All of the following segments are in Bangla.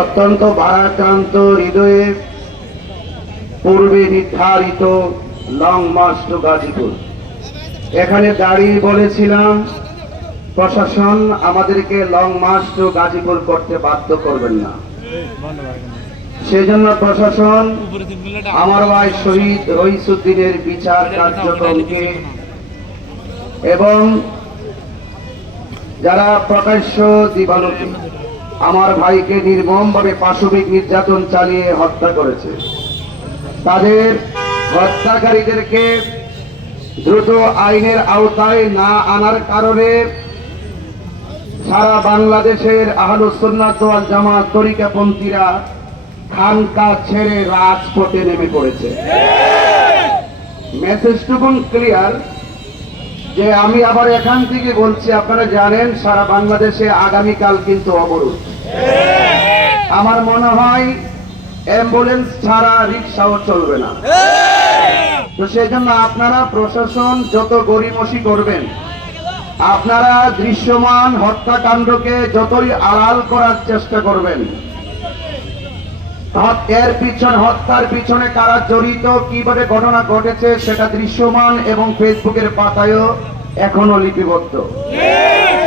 অত্যন্ত ভারাক্রান্ত হৃদয়ে পূর্বে নির্ধারিত লং মার্চ টু গাজীপুর। এখানে দাঁড়িয়ে বলেছিলাম, প্রশাসন আমাদেরকে লং মার্চ টু গাজীপুর করতে বাধ্য করবেন না। সেজন্য প্রশাসন আমার ভাই শহীদ রইসুদ্দিনের বিচার কার্যক্রমকে এবং যারা প্রকাশ্য দিবালোকে আমার ভাইকে নির্মমভাবে পাশবিক নির্যাতন চালিয়ে হত্যা করেছে, তাদের হত্যাকারীদেরকে দ্রুত আইনের আওতায় না আনার কারণে সারা বাংলাদেশের আহলুসন্নাত ওয়াল জামাত তরিকাপন্থীরা খানকা ছেড়ে রাজপথে নেমে পড়েছে। মেসেজটুকুন ক্লিয়ার যে আমি আবার এখান থেকে বলছি, আপনারা জানেন, সারা বাংলাদেশে আগামীকাল কিন্তু অবরোধ। আমার মনে হয়, অ্যাম্বুলেন্স ছাড়া রিক্সাও চলবে না। তো সেই জন্য আপনারা প্রশাসন যত গরিমসি করবেন, আপনারা দৃশ্যমান হত্যাকাণ্ডকে যতই আড়াল করার চেষ্টা করবেন এর পিছনে, হত্যার পিছনে কারা জড়িত, কীভাবে ঘটনা ঘটেছে সেটা দৃশ্যমান এবং ফেসবুকের পাতায়ও এখনও লিপিবদ্ধ।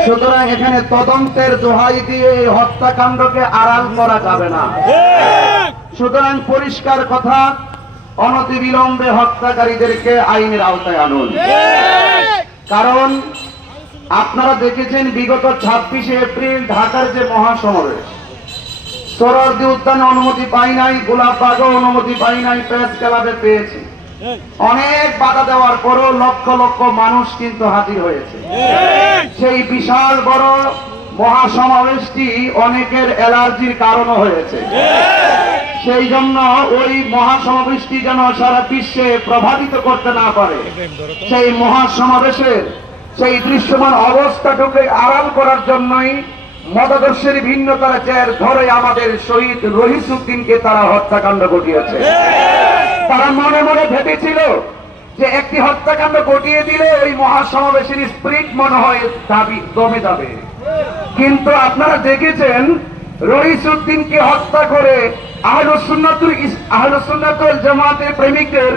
সুতরাং এখানে তদন্তের দোহাই দিয়ে এই হত্যাকাণ্ডকে আড়াল করা যাবে না। সুতরাং পরিষ্কার কথা, অনতিবিলম্বে হত্যাকারীদেরকে আইনের আওতায় আনুন। কারণ আপনারা দেখেছেন বিগত ছাব্বিশে এপ্রিল ঢাকার যে মহাসমাবেশ সোহরাওয়ার্দী উদ্যানে অনুমতি পাই নাই গোলাপবাগও অনুমতি পাই নাই প্রেস ক্লাবে পেয়েছি। অনেক বাধা দেওয়ার পরও লক্ষ লক্ষ মানুষ কিন্তু হাজির হয়েছে। সেই বিশাল বড় মহাসমাবেশটি অনেকের অ্যালার্জির কারণও হয়েছে। সেই জন্য ওই মহাসমাবেশটি যেন সারা বিশ্বে প্রভাবিত করতে না পারে। সেই মহাসমাবেশের সেই দৃশ্যমান অবস্থাটুকে আড়াল করার জন্যই মতাদর্শের ভিন্নতার চের ধরে আমাদের শহীদ রহিসুদ্দিনকে তারা হত্যাকাণ্ড ঘটিয়েছে। তারা মনে মনে ভেবেছিল যে একটি হত্যাকাণ্ড ঘটিয়ে দিলে ওই মহাসমাবেশের স্প্রিট মনে হয় দাবি দমে যাবে। কিন্তু আপনারা দেখেছেন রহিসুদ্দিনকে হত্যা করে আহলুসুন্নাতুল আহলুসুন্নাতুল জামাতের প্রেমিকদের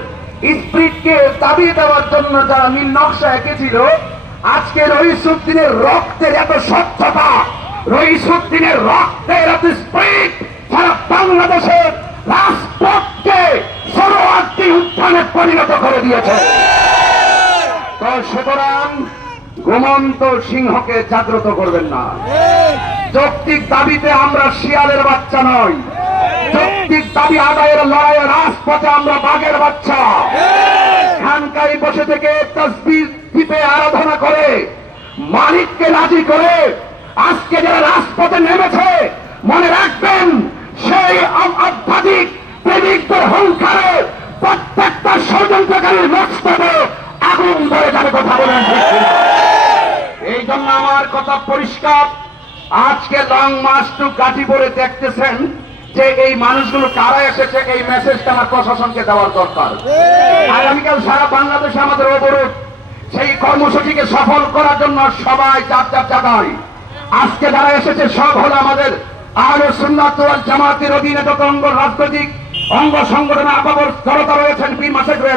স্প্রিটকে দাবিয়ে দেওয়ার জন্য যারা নীল নকশা এঁকেছিল আজকে রহিসুদ্দিনের রক্তের এত স্বচ্ছতা রহিসুদ্দিনের রক্তের স্প্রিট বাংলাদেশের রাজপথকে সরোয়ার্দী উত্থানে পরিণত করে দিয়েছে। তো সুতরাং ঘুমন্ত সিংহকে জাগ্রত করবেন না। যৌক্তিক দাবিতে আমরা শিয়ালের বাচ্চা নই। যৌক্তিক দাবি আদায়ের লড়াইয়ে রাজপথে আমরা বাঘের বাচ্চা। খানকাই বসে থেকে তসবির দ্বীপে আরাধনা করে, মালিককে রাজি করে আজকে যারা রাজপথে নেমেছে, মনে রাখবেন, সেই আধ্যাত্মিক প্রেমিকদের হুঙ্কারে প্রত্যেকটা ষড়যন্ত্রকারীর মস্তবে আগুন ধরে যাবে কথা বলেন। এই জন্য আমার কথা পরিষ্কার। আজকে লং মার্চ টু গাজীপুরে দেখতেছেন যে এই মানুষগুলো কারা এসেছে, এই মেসেজটা আমার প্রশাসনকে দেওয়ার দরকার। আগামীকাল সারা বাংলাদেশে আমাদের অবরোধ। সেই কর্মসূচিকে সফল করার জন্য সবাই চার চার জায়গায় আজকে যারা এসেছে, সব হলো আমাদের আরও সুন্দর জামাতের অধীনে যত অঙ্গ রাজনৈতিক অঙ্গ সংগঠনে আপাবর জড়তা রয়েছেন, বীর মাসেক রয়েছে